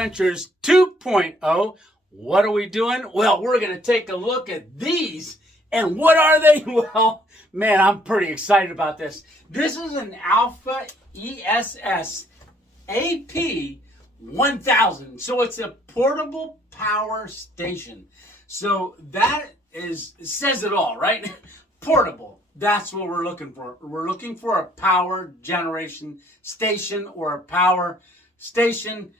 Adventures 2.0. What are we doing? Well, we're going to take a look at these. And what are they? Well, man, I'm pretty excited about this. This is an Alpha-ess AP1000. So it's a portable power station. So that says it all, right? Portable. That's what we're looking for. We're looking for a power generation station or a power station,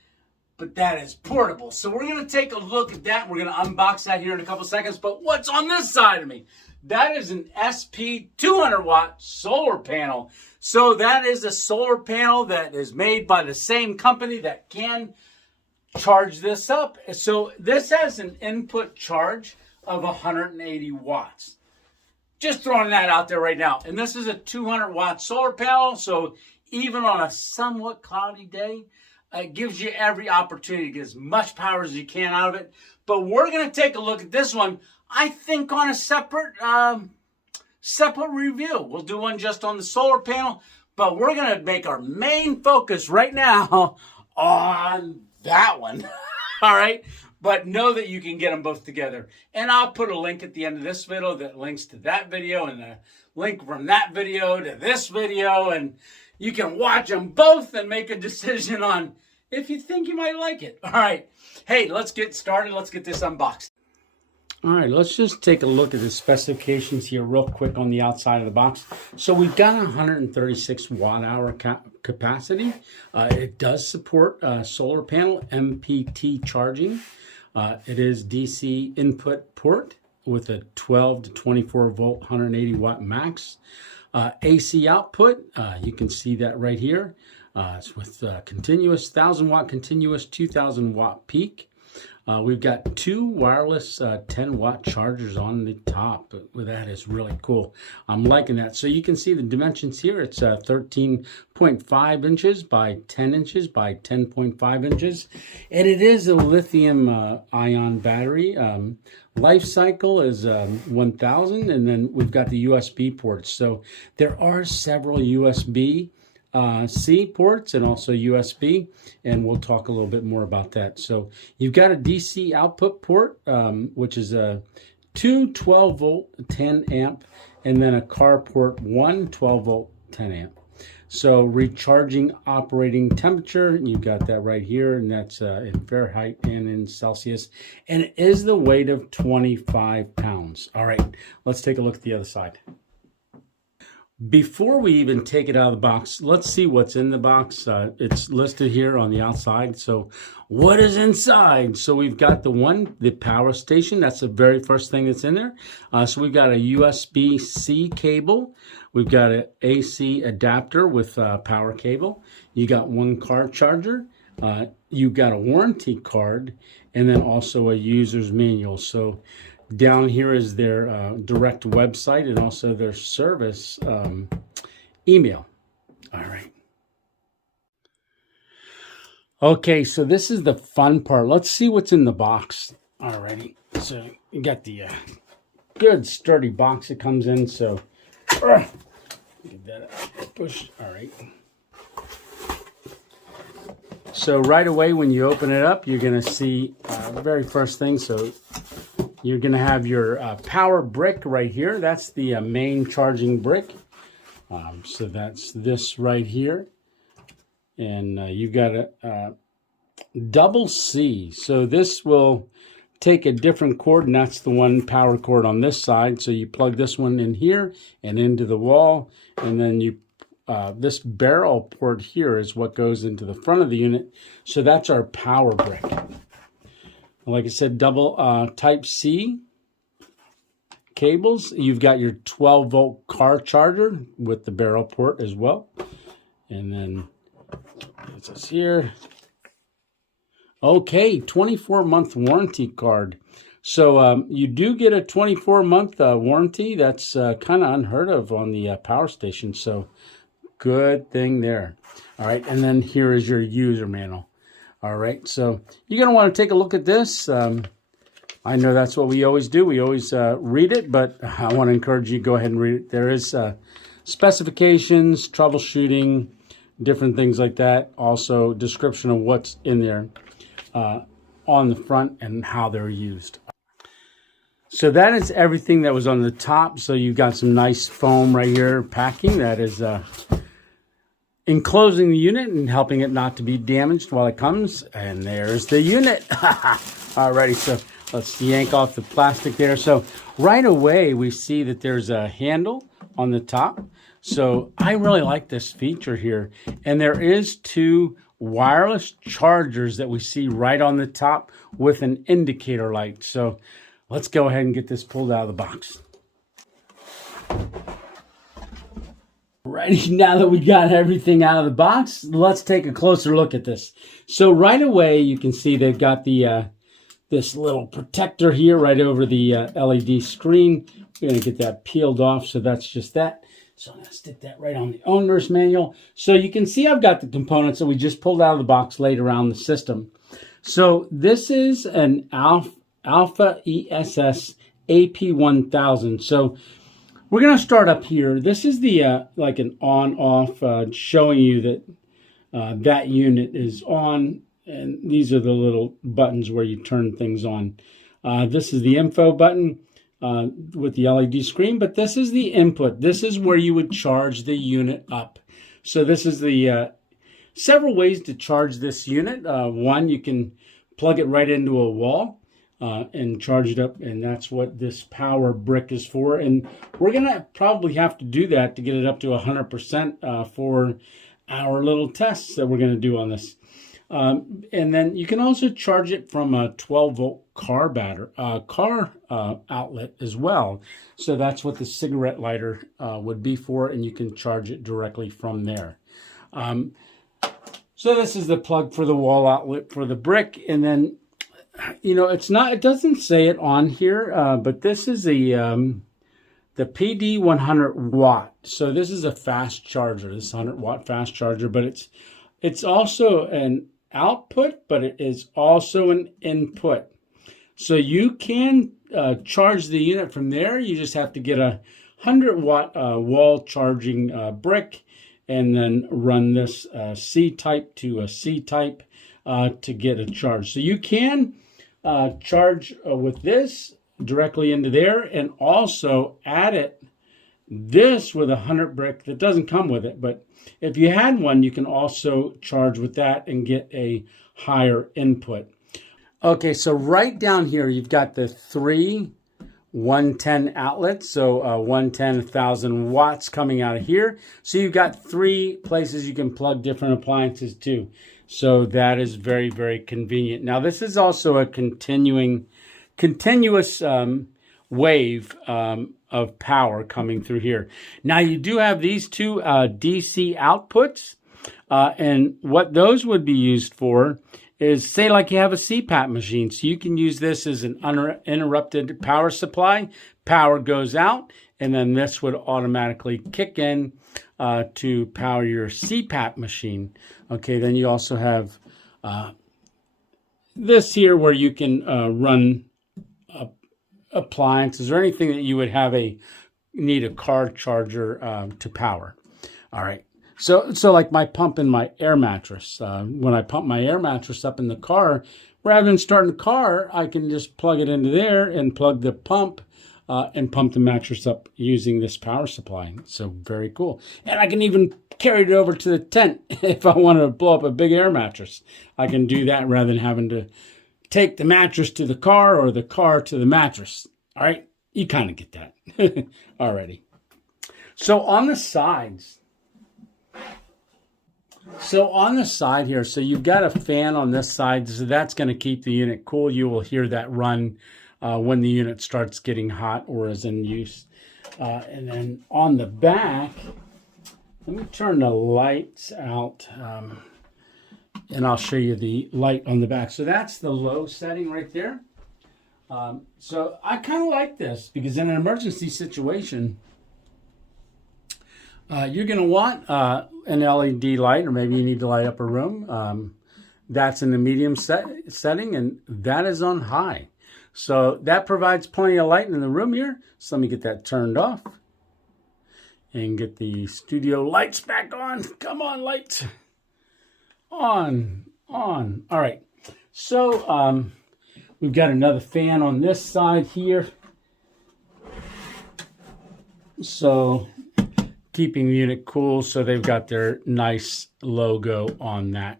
but that is portable. So we're going to take a look at that. We're going to unbox that here in a couple seconds. But what's on this side of me? That is an SP200watt solar panel. So that is a solar panel that is made by the same company that can charge this up. So this has an input charge of 180 watts. Just throwing that out there right now. And this is a 200-watt solar panel. So even on a somewhat cloudy day, it gives you every opportunity to get as much power as you can out of it. But we're going to take a look at this one, I think, on a separate review. We'll do one just on the solar panel, but we're going to make our main focus right now on that one. All right? But know that you can get them both together. And I'll put a link at the end of this video that links to that video and a link from that video to this video. And you can watch them both and make a decision on if you think you might like it. All right. Hey, let's get started. Let's get this unboxed. All right, let's just take a look at the specifications here real quick on the outside of the box. So we've got 136 watt-hour capacity. It does support solar panel MPT charging. It is DC input port with a 12 to 24 volt 180 watt max. AC output, you can see that right here. It's with continuous 1000 watt continuous 2000 watt peak. We've got two wireless 10 watt chargers on the top. That is really cool. I'm liking that. So you can see the dimensions here. It's 13.5 inches by 10 inches by 10.5 inches. And it is a lithium ion battery. Life cycle is 1000. And then we've got the USB ports. So there are several USB C ports and also USB, and we'll talk a little bit more about that. So you've got a DC output port, which is a 12 volt 10 amp, and then a car port 12 volt 10 amp. So recharging operating temperature, you've got that right here, and that's in Fahrenheit and in Celsius, and it is the weight of 25 pounds. All right, let's take a look at the other side. Before we even take it out of the box, let's see what's in the box. It's listed here on the outside. So what is inside? So we've got the power station. That's the very first thing that's in there. So we've got a USB-C cable. We've got an AC adapter with power cable. You got one car charger. You've got a warranty card, and then also a user's manual. So down here is their direct website and also their service email. All right. Okay, so this is the fun part. Let's see what's in the box already. So you got the good sturdy box it comes in. So get that out. Push. All right. So right away when you open it up, you're going to see the very first thing. So you're going to have your power brick right here. That's the main charging brick. So that's this right here. And you've got a double C. So this will take a different cord, and that's the one power cord on this side. So you plug this one in here and into the wall. And then you this barrel port here is what goes into the front of the unit. So that's our power brick. Like I said, double type C cables. You've got your 12 volt car charger with the barrel port as well. And then it's this here. Okay, 24-month warranty card. So you do get a 24-month warranty. That's kind of unheard of on the power station. So good thing there. All right, and then here is your user manual. All right, so you're going to want to take a look at this. I know that's what we always do. We always read it, but I want to encourage you to go ahead and read it. There is specifications, troubleshooting, different things like that. Also, description of what's in there. on the front and how they're used. So that is everything that was on the top. So you've got some nice foam right here packing that is enclosing the unit and helping it not to be damaged while it comes. And there's the unit. Alrighty, so let's yank off the plastic there. So right away we see that there's a handle on the top. So I really like this feature here. And there is 2 wireless chargers that we see right on the top with an indicator light. So let's go ahead and get this pulled out of the box. Right, now that we got everything out of the box, let's take a closer look at this. So right away, you can see they've got the this little protector here right over the LED screen. We're going to get that peeled off, so that's just that. So I'm going to stick that right on the owner's manual. So you can see I've got the components that we just pulled out of the box laid around the system. So this is an Alpha-ess AP1000. So we're going to start up here. This is the like an on-off showing you that that unit is on. And these are the little buttons where you turn things on. This is the info button with the LED screen, but this is the input. This is where you would charge the unit up. So this is the several ways to charge this unit. One, you can plug it right into a wall and charge it up, and that's what this power brick is for. And we're going to probably have to do that to get it up to 100% for our little tests that we're going to do on this. And then you can also charge it from a 12-volt car outlet as well. So that's what the cigarette lighter would be for, and you can charge it directly from there. So this is the plug for the wall outlet for the brick. And then, you know, it doesn't say it on here, but this is the PD100watt. So this is a fast charger, this 100-watt fast charger, but it's also an output, but it is also an input. So you can charge the unit from there. You just have to get a 100-watt wall charging brick and then run this C-type to a C-type to get a charge. So you can charge with this directly into there and also add this with a 100 brick that doesn't come with it, but if you had one, you can also charge with that and get a higher input. Okay, so right down here, you've got the 3 110 outlets. So 110, 1,000 watts coming out of here. So you've got 3 places you can plug different appliances to. So that is very, very convenient. Now, this is also a continuous wave of power coming through here. Now you do have these 2 DC outputs, and what those would be used for is, say like you have a CPAP machine. So you can use this as an uninterrupted power supply. Power goes out, and then this would automatically kick in to power your CPAP machine. Okay, then you also have this here where you can run appliances or anything that you would need a car charger to power. All right. So like my pump and my air mattress. When I pump my air mattress up in the car, rather than starting the car, I can just plug it into there and plug the pump and pump the mattress up using this power supply. So very cool. And I can even carry it over to the tent if I want to blow up a big air mattress. I can do that rather than having to take the mattress to the car or the car to the mattress. All right, you kind of get that already. So on the sides, here, so you've got a fan on this side, so that's going to keep the unit cool. You will hear that run when the unit starts getting hot or is in use. And then on the back, let me turn the lights out. And I'll show you the light on the back. So that's the low setting right there. So I kind of like this because in an emergency situation, you're going to want an LED light, or maybe you need to light up a room. That's in the medium setting, and that is on high. So that provides plenty of light in the room here. So let me get that turned off and get the studio lights back on. Come on, lights. On. All right. So we've got another fan on this side here. So keeping the unit cool, so they've got their nice logo on that.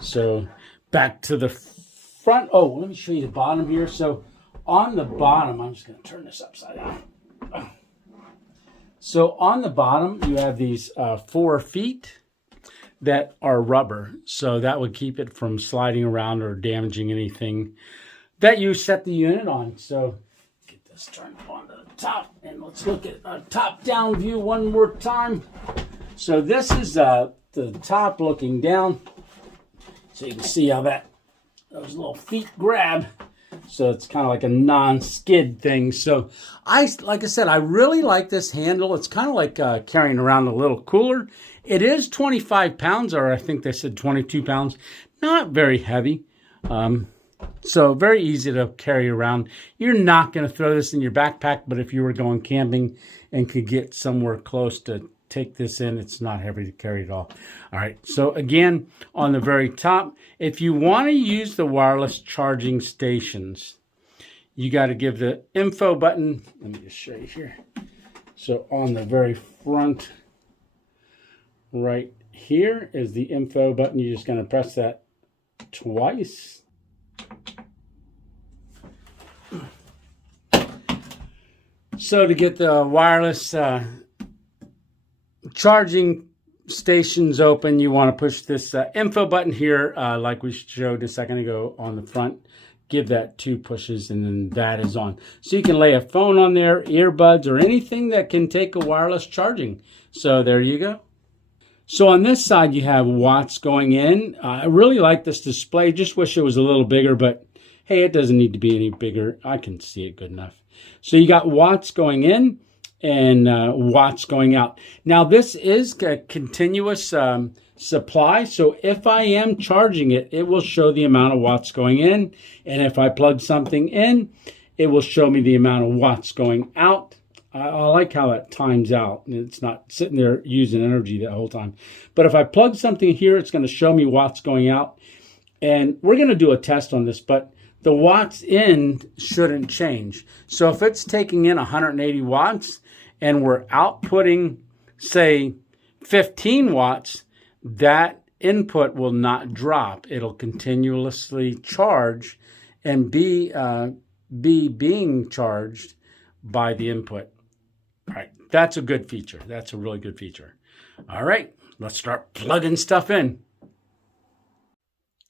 So back to the front. Oh, let me show you the bottom here. So on the bottom, I'm just going to turn this upside down. So on the bottom, you have these 4 feet that are rubber. So that would keep it from sliding around or damaging anything that you set the unit on. So get this turned on to the top, and let's look at a top-down view one more time. So this is the top looking down. So you can see how those little feet grab. So it's kind of like a non-skid thing. So like I said, I really like this handle. It's kind of like carrying around a little cooler. It is 25 pounds, or I think they said 22 pounds. Not very heavy. So very easy to carry around. You're not going to throw this in your backpack, but if you were going camping and could get somewhere close to take this in, it's not heavy to carry at all. All right, so again, on the very top, if you want to use the wireless charging stations, you got to give the info button. Let me just show you here. So on the very front, right here is the info button. You're just going to press that twice. So to get the wireless charging stations open, you want to push this info button here, like we showed a second ago on the front. Give that 2 pushes, and then that is on. So you can lay a phone on there, earbuds, or anything that can take a wireless charging. So there you go. So on this side, you have watts going in. I really like this display. Just wish it was a little bigger, but hey, it doesn't need to be any bigger. I can see it good enough. So you got watts going in and watts going out. Now this is a continuous supply. So if I am charging it, it will show the amount of watts going in. And if I plug something in, it will show me the amount of watts going out. I like how that times out. It's not sitting there using energy the whole time. But if I plug something here, it's going to show me watts going out. And we're going to do a test on this, but the watts in shouldn't change. So if it's taking in 180 watts and we're outputting, say, 15 watts, that input will not drop. It'll continuously charge and be being charged by the input. All right, that's a good feature. That's a really good feature. All right, let's start plugging stuff in.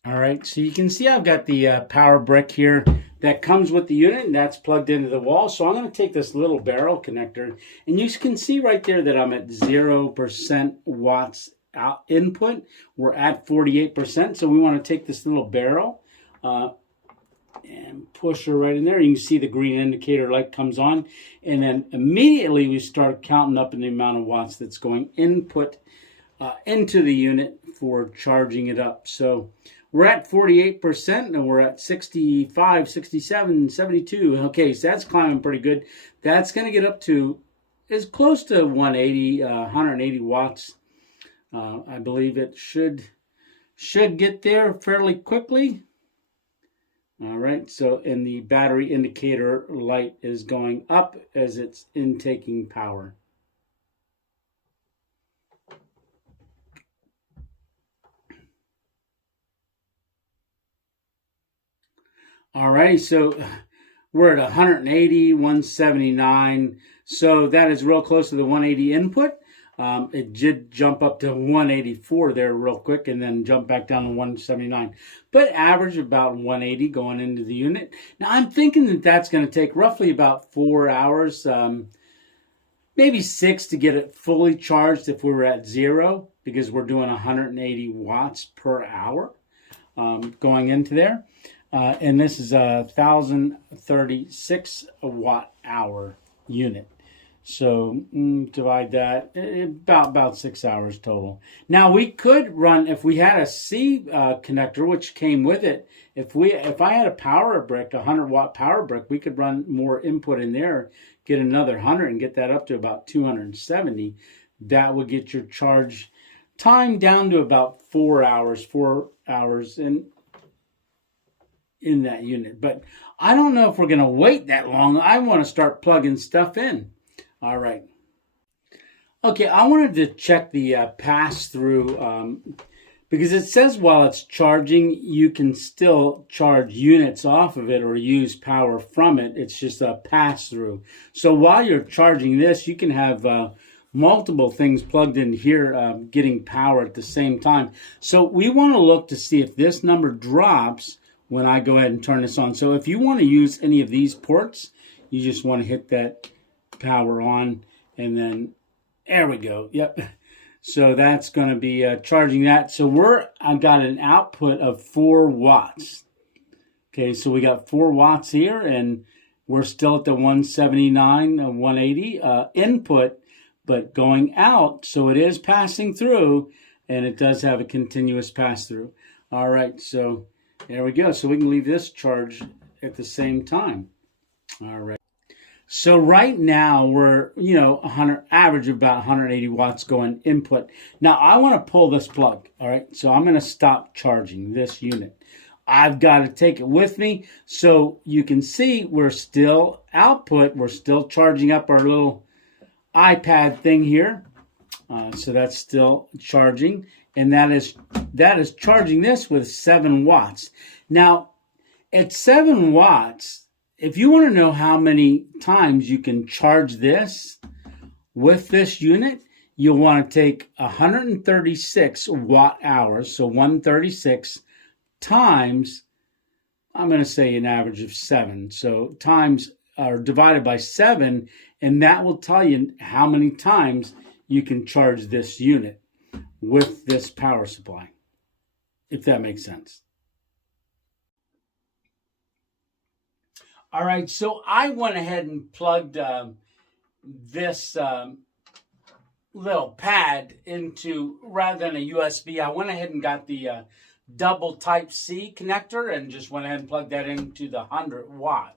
All right, so you can see I've got the power brick here that comes with the unit, and that's plugged into the wall. So I'm going to take this little barrel connector, and you can see right there that I'm at 0% watts out input. We're at 48%, so we want to take this little barrel and push her right in there. You can see the green indicator light comes on, and then immediately we start counting up in the amount of watts that's going input into the unit for charging it up. So we're at 48%, and we're at 65, 67, 72. Okay, so that's climbing pretty good. That's going to get up to as close to 180 watts. I believe it should get there fairly quickly. All right, so and the battery indicator light is going up as it's intaking power. All right, so we're at 180, 179. So that is real close to the 180 input. It did jump up to 184 there real quick and then jump back down to 179. But average about 180 going into the unit. Now I'm thinking that that's going to take roughly about 4 hours, maybe 6 to get it fully charged if we were at 0, because we're doing 180 watts per hour going into there. And this is a 1,036 watt hour unit. So divide that, about 6 hours total. Now we could run, if we had a C connector, which came with it, if I had a power brick, a 100-watt power brick, we could run more input in there, get another 100 and get that up to about 270. That would get your charge time down to about 4 hours. And in that unit. But I don't know if we're going to wait that long. I want to start plugging stuff in. All right. Okay, I wanted to check the pass-through because it says while it's charging, you can still charge units off of it or use power from it. It's just a pass-through. So while you're charging this, you can have multiple things plugged in here getting power at the same time. So we want to look to see if this number drops when I go ahead and turn this on. So if you want to use any of these ports, you just want to hit that power on, and then there we go. Yep. So that's going to be charging that. So I've got an output of 4 watts. Okay, so we got 4 watts here, and we're still at the 179, 180 input, but going out. So it is passing through, and it does have a continuous pass through. All right, so there we go. So we can leave this charged at the same time. All right. So right now we're, average of about 180 watts going input. Now I want to pull this plug. All right. So I'm going to stop charging this unit. I've got to take it with me. So you can see we're still output. We're still charging up our little iPad thing here. So that's still charging. And that is charging this with 7 watts. Now at 7 watts, if you want to know how many times you can charge this with this unit, you'll want to take 136 watt hours, so 136 times, I'm going to say an average of 7. So times or divided by 7, and that will tell you how many times you can charge this unit with this power supply, if that makes sense. All right, so I went ahead and plugged this little pad into, rather than a USB, I went ahead and got the double Type-C connector and just went ahead and plugged that into the 100-watt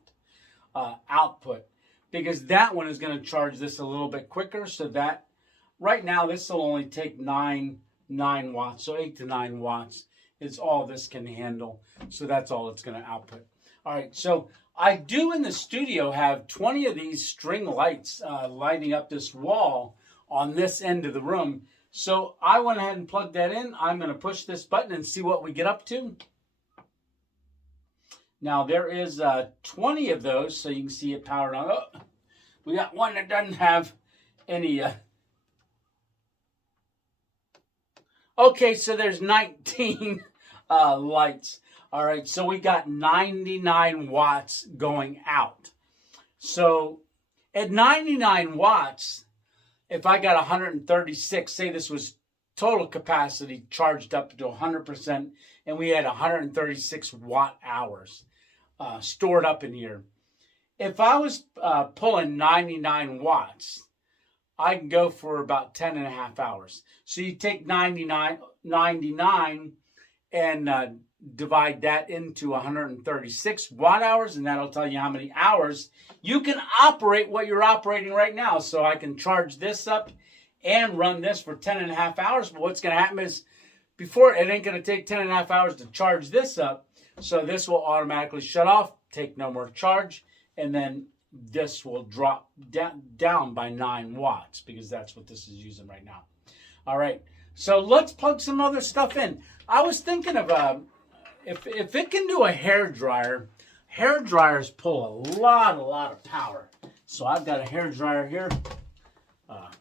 output, because that one is going to charge this a little bit quicker. So that, right now, this will only take 9 watts, so 8 to 9 watts is all this can handle. So that's all it's going to output. All right, so I do in the studio have 20 of these string lights lighting up this wall on this end of the room. So I went ahead and plugged that in. I'm going to push this button and see what we get up to. Now there is 20 of those, so you can see it powered on. Oh, we got one that doesn't have any. Okay, so there's 19 lights. All right, so we got 99 watts going out. So at 99 watts, if I got 136, say this was total capacity charged up to 100%, and we had 136 watt hours stored up in here. If I was pulling 99 watts, I can go for about 10 and a half hours. So you take 99 and divide that into 136 watt hours, and that'll tell you how many hours you can operate what you're operating right now. So I can charge this up and run this for 10 and a half hours. But what's going to happen is, before, it ain't going to take 10 and a half hours to charge this up. So this will automatically shut off, take no more charge, and then this will drop down by 9 watts, because that's what this is using right now. All right, so let's plug some other stuff in. I was thinking of if it can do a hair dryers pull a lot of power. So I've got a hair dryer here.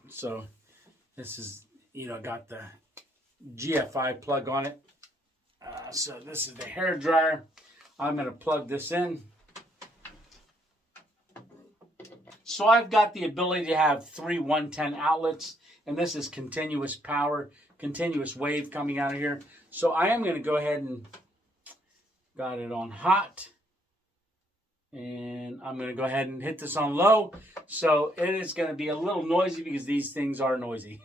So this is, got the GFI plug on it. So this is the hair dryer. I'm going to plug this in. So I've got the ability to have 3 110 outlets, and this is continuous power, continuous wave coming out of here. So I am going to go ahead and got it on hot, and I'm going to go ahead and hit this on low. So it is going to be a little noisy, because these things are noisy.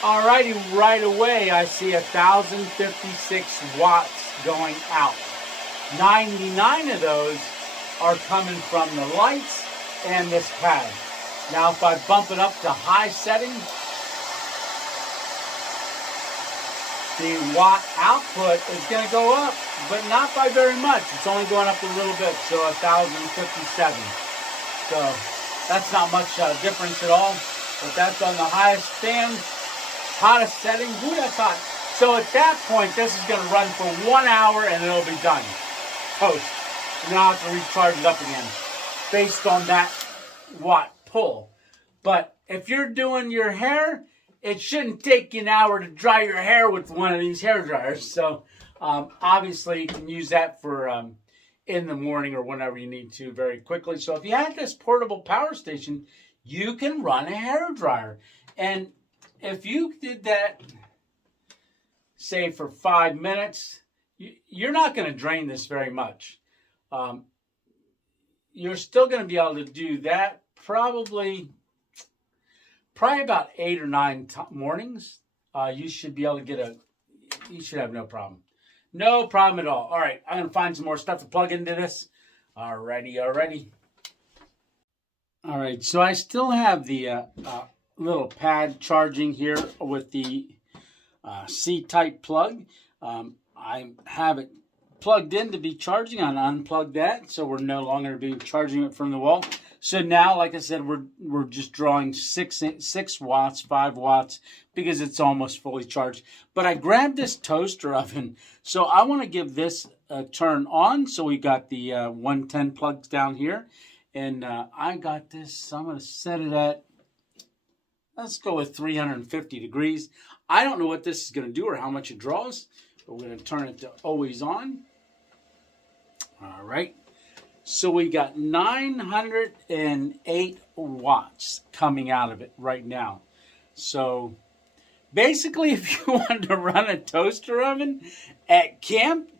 Alrighty, right away I see 1,056 watts going out. 99 of those are coming from the lights and this pad. Now if I bump it up to high setting, the watt output is going to go up, but not by very much. It's only going up a little bit, so 1,057. So that's not much difference at all, but that's on the highest fan, hottest setting. Ooh, that's hot. So at that point, this is going to run for 1 hour and it'll be done. Toast. And then I'll have to recharge it up again based on that watt pull. But if you're doing your hair, it shouldn't take you an hour to dry your hair with one of these hair dryers. So obviously you can use that for in the morning or whenever you need to very quickly. So if you have this portable power station, you can run a hair dryer. And if you did that, say for 5 minutes, you're not going to drain this very much. You're still going to be able to do that probably about 8 or 9 mornings. You should be able to you should have no problem. No problem at all. All right, I'm going to find some more stuff to plug into this. Alrighty. All right, so I still have the little pad charging here with the C-type plug. I have it plugged in to be charging. I unplugged that, so we're no longer be charging it from the wall. So now, like I said, we're just drawing 6 watts, 5 watts, because it's almost fully charged. But I grabbed this toaster oven, so I want to give this a turn on. So we got the 110 plugs down here, and I got this. So I'm going to set it at, let's go with 350 degrees. I don't know what this is going to do or how much it draws, but we're going to turn it to always on. All right. So we got 908 watts coming out of it right now. So basically, if you wanted to run a toaster oven at camp,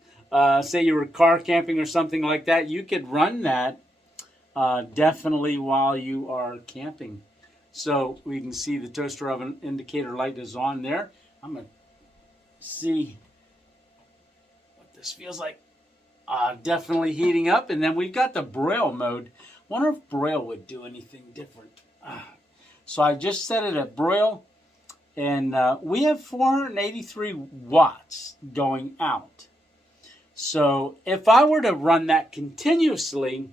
say you were car camping or something like that, you could run that definitely while you are camping. So we can see the toaster oven indicator light is on there. I'm going to see what this feels like. Definitely heating up. And then we've got the broil mode. Wonder if broil would do anything different. So I just set it at broil. And we have 483 watts going out. So if I were to run that continuously,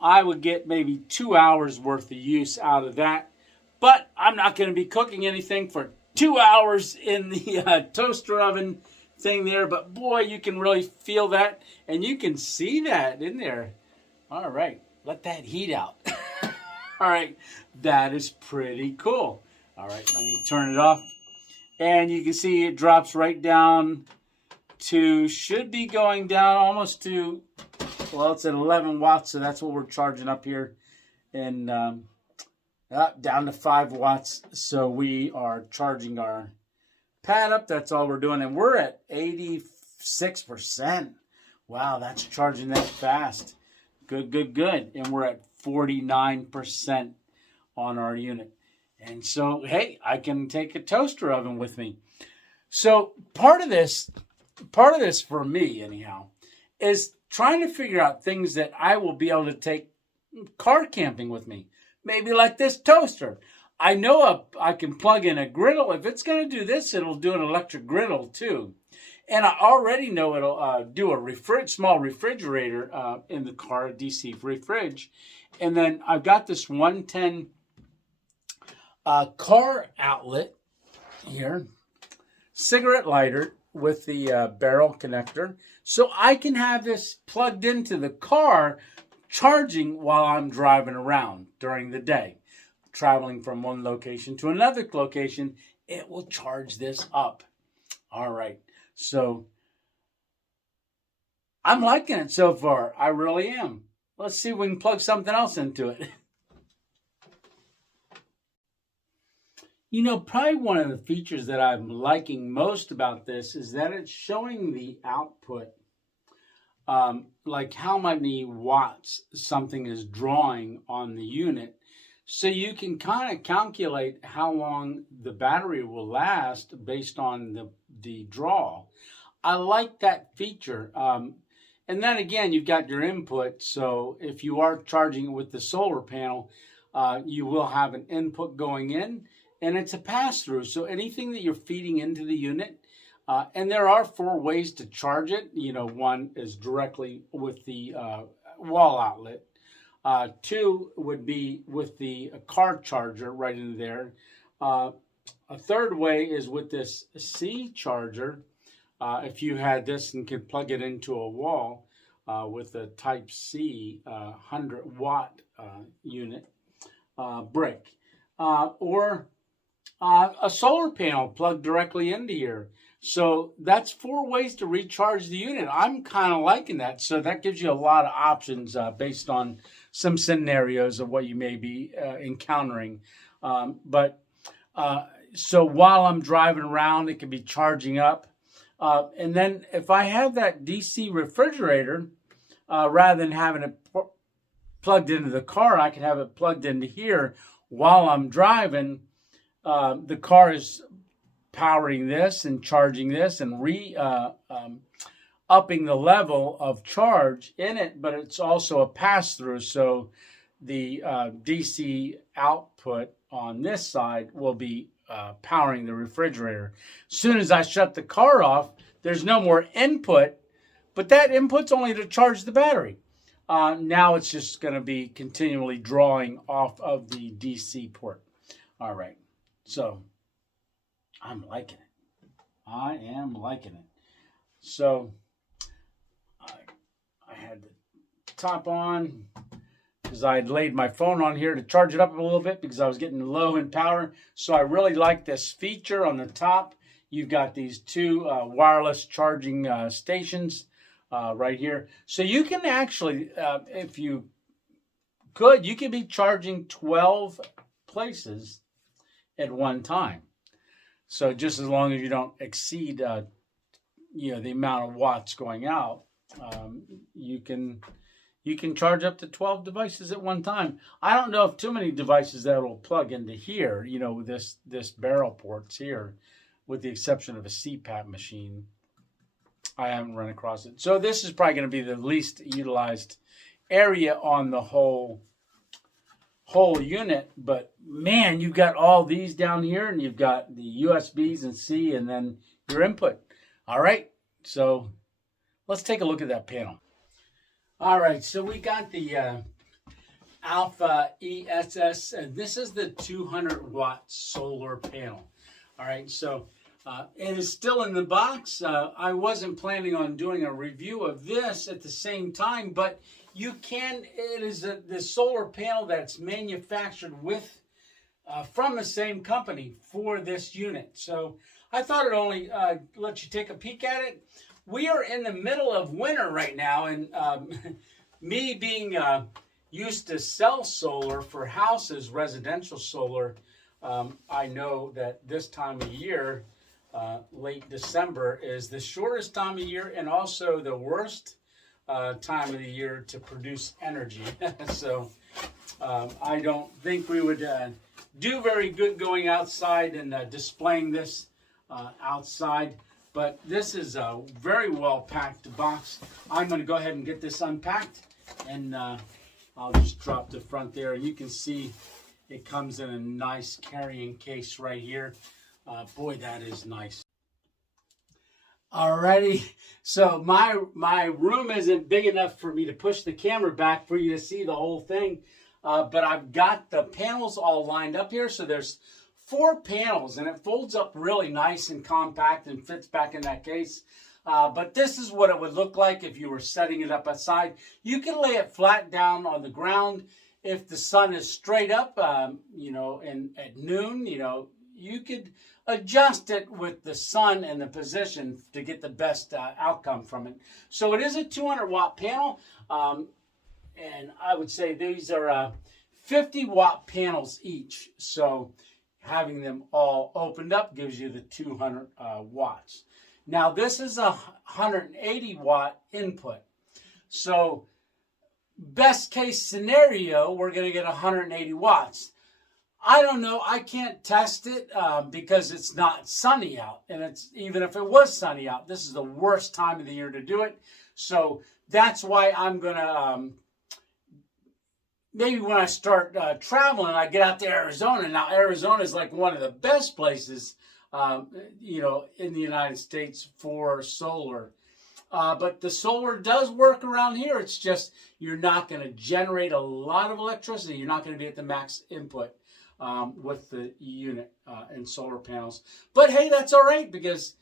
I would get maybe 2 hours worth of use out of that. But I'm not going to be cooking anything for 2 hours in the toaster oven thing there. But boy, you can really feel that. And you can see that in there. All right. Let that heat out. All right. That is pretty cool. All right. Let me turn it off. And you can see it drops right down to, should be going down almost to, well, it's at 11 watts, so that's what we're charging up here. And down to 5 watts. So we are charging our pad up. That's all we're doing. And we're at 86%. Wow, that's charging that fast. Good. And we're at 49% on our unit. And so, hey, I can take a toaster oven with me. So part of this for me, anyhow, is trying to figure out things that I will be able to take car camping with me. Maybe like this toaster. I know I can plug in a griddle. If it's going to do this, it'll do an electric griddle too. And I already know it'll do a small refrigerator in the car, a DC fridge. And then I've got this 110 car outlet here, cigarette lighter with the barrel connector. So I can have this plugged into the car, charging while I'm driving around during the day. Traveling from one location to another location, it will charge this up. All right. So I'm liking it so far. I really am. Let's see if we can plug something else into it. You know, probably one of the features that I'm liking most about this is that it's showing the output, like how many watts something is drawing on the unit. So you can kind of calculate how long the battery will last based on the draw. I like that feature. And then again, you've got your input. So if you are charging it with the solar panel, you will have an input going in. and it's a pass-through. So anything that you're feeding into the unit, and there are 4 ways to charge it. You know, one is directly with the wall outlet. 2 would be with the car charger right in there. A third way is with this C charger. If you had this and could plug it into a wall with a Type C 100-watt unit brick, or a solar panel plugged directly into here. So that's 4 ways to recharge the unit. I'm kind of liking that. So that gives you a lot of options based on some scenarios of what you may be encountering. So while I'm driving around, it can be charging up. And then if I have that DC refrigerator, rather than having it plugged into the car, I can have it plugged into here while I'm driving. The car is powering this and charging this and upping the level of charge in it, but it's also a pass-through. So the DC output on this side will be powering the refrigerator. As soon as I shut the car off, there's no more input, but that input's only to charge the battery. Now it's just going to be continually drawing off of the DC port. All right, so I'm liking it. I am liking it. So I had the top on because I had laid my phone on here to charge it up a little bit because I was getting low in power. So I really like this feature on the top. You've got these 2 wireless charging stations right here. So you can actually, if you could, you could be charging 12 places at one time. So just as long as you don't exceed, the amount of watts going out, you can charge up to 12 devices at one time. I don't know if too many devices that will plug into here, with this barrel ports here, with the exception of a CPAP machine. I haven't run across it. So this is probably going to be the least utilized area on the whole unit. But man, you've got all these down here, and you've got the USBs and C, and then your input. All right, so let's take a look at that panel. All right, so we got the Alpha-ess, and this is the 200-watt solar panel. All right, so it is still in the box. I wasn't planning on doing a review of this at the same time, but you can. It is the solar panel that's manufactured with from the same company for this unit. So I thought it only let you take a peek at it. We are in the middle of winter right now, and me being used to sell solar for houses, residential solar, I know that this time of year, late December, is the shortest time of year and also the worst time of the year to produce energy. So I don't think we would do very good going outside and displaying this outside. But this is a very well packed box. I'm going to go ahead and get this unpacked, and I'll just drop the front there. You can see it comes in a nice carrying case right here. Boy, that is nice. Alrighty, so my room isn't big enough for me to push the camera back for you to see the whole thing, but I've got the panels all lined up here. So there's 4 panels, and it folds up really nice and compact and fits back in that case. But this is what it would look like if you were setting it up outside. You can lay it flat down on the ground. If the sun is straight up, and at noon, you could adjust it with the sun and the position to get the best outcome from it. So it is a 200-watt panel, and I would say these are 50-watt panels each. So having them all opened up gives you the 200 watts. Now this is a 180-watt input. So best case scenario, we're going to get 180 watts. I don't know. I can't test it because it's not sunny out. And even if it was sunny out, this is the worst time of the year to do it. So that's why I'm going to maybe when I start traveling, I get out to Arizona. Now, Arizona is like one of the best places, you know, in the United States for solar. But the solar does work around here. It's just you're not going to generate a lot of electricity. You're not going to be at the max input with the unit and solar panels. But hey, that's all right, because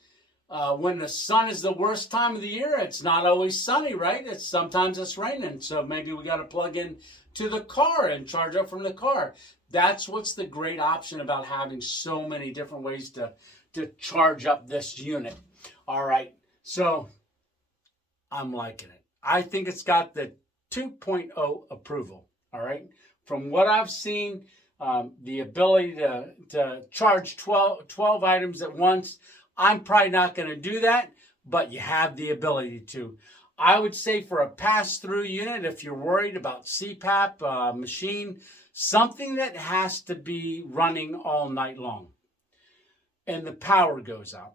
when the sun is the worst time of the year, it's not always sunny, right? Sometimes it's raining. So maybe we got to plug in to the car and charge up from the car. That's what's the great option about having so many different ways to charge up this unit. All right. So I'm liking it. I think it's got the 2.0 approval. All right. From what I've seen, the ability to charge 12 items at once, I'm probably not going to do that, but you have the ability to. I would say for a pass-through unit, if you're worried about CPAP, machine, something that has to be running all night long and the power goes out.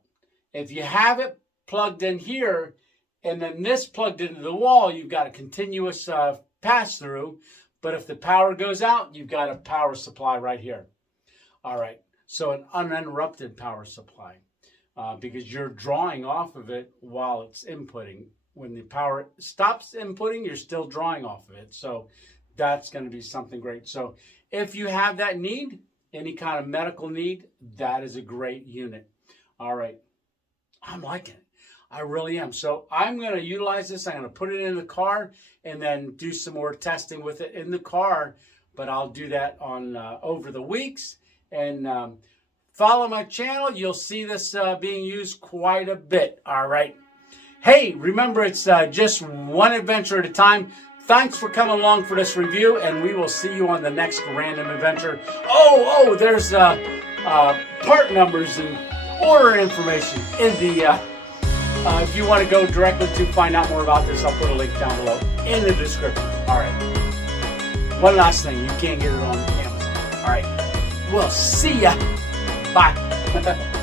If you have it plugged in here and then this plugged into the wall, you've got a continuous pass-through. But if the power goes out, you've got a power supply right here. All right, so an uninterrupted power supply because you're drawing off of it while it's inputting. When the power stops inputting, you're still drawing off of it. So that's going to be something great. So if you have that need, any kind of medical need, that is a great unit. All right, I'm liking it. I really am. So I'm going to utilize this. I'm going to put it in the car and then do some more testing with it in the car. But I'll do that on over the weeks. And follow my channel. You'll see this being used quite a bit. All right. Hey, remember, it's just one adventure at a time. Thanks for coming along for this review, and we will see you on the next random adventure. Oh, there's part numbers and order information in the... if you want to go directly to find out more about this, I'll put a link down below in the description. All right. One last thing. You can't get it on Amazon. All right. We'll see ya. Bye.